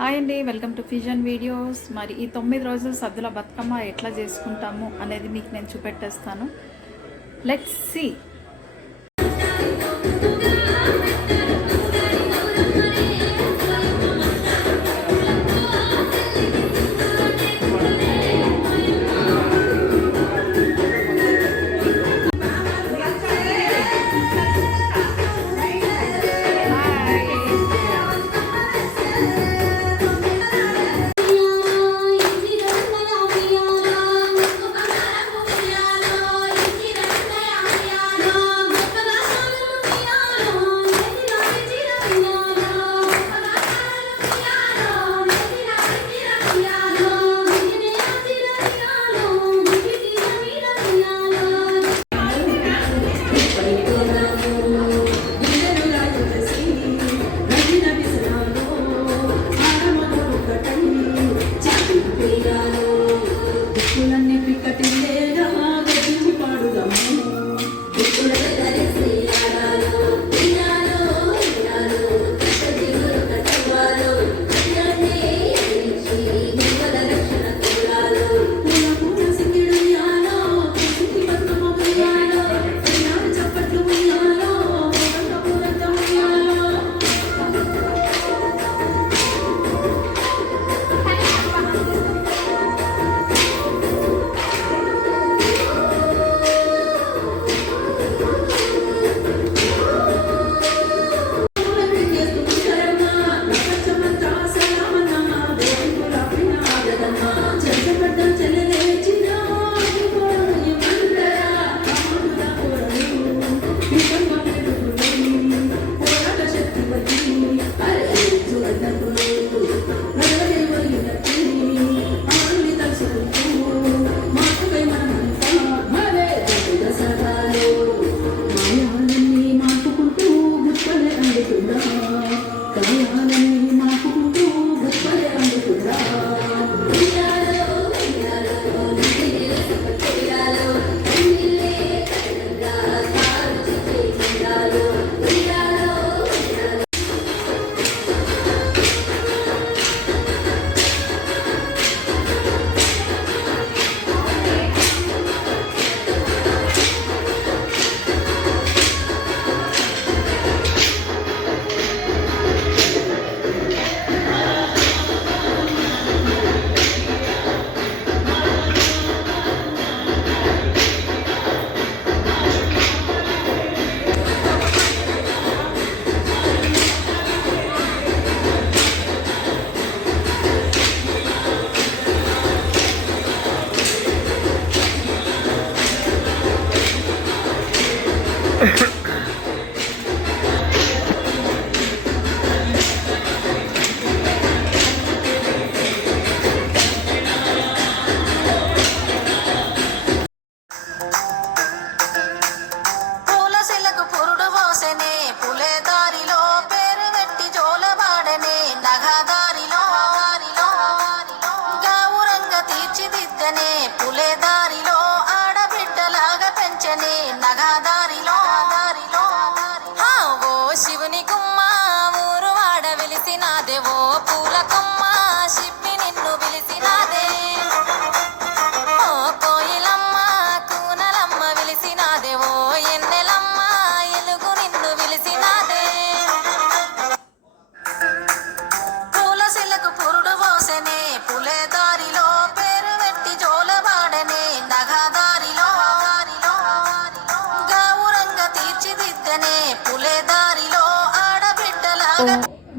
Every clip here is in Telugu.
హాయ్ అండి, వెల్కమ్ టు ఫ్యూజన్ వీడియోస్. మరి ఈ 9 రోజులు సద్దుల బతుకమ్మ ఎట్లా చేసుకుంటాము అనేది మీకు నేను చూపెట్టేస్తాను. Let's see.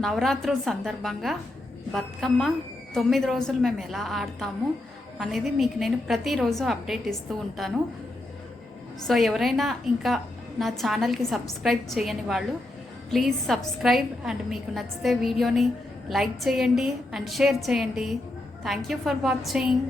నవరాత్రుల సందర్భంగా బతుకమ్మ 9 రోజులు మేము ఎలా ఆడతాము అనేది మీకు నేను ప్రతిరోజు అప్డేట్ ఇస్తూ ఉంటాను. సో ఎవరైనా ఇంకా నా ఛానల్కి సబ్స్క్రైబ్ చేయని వాళ్ళు ప్లీజ్ సబ్స్క్రైబ్ అండ్ మీకు నచ్చితే వీడియోని లైక్ చేయండి అండ్ షేర్ చేయండి. Thank you for watching.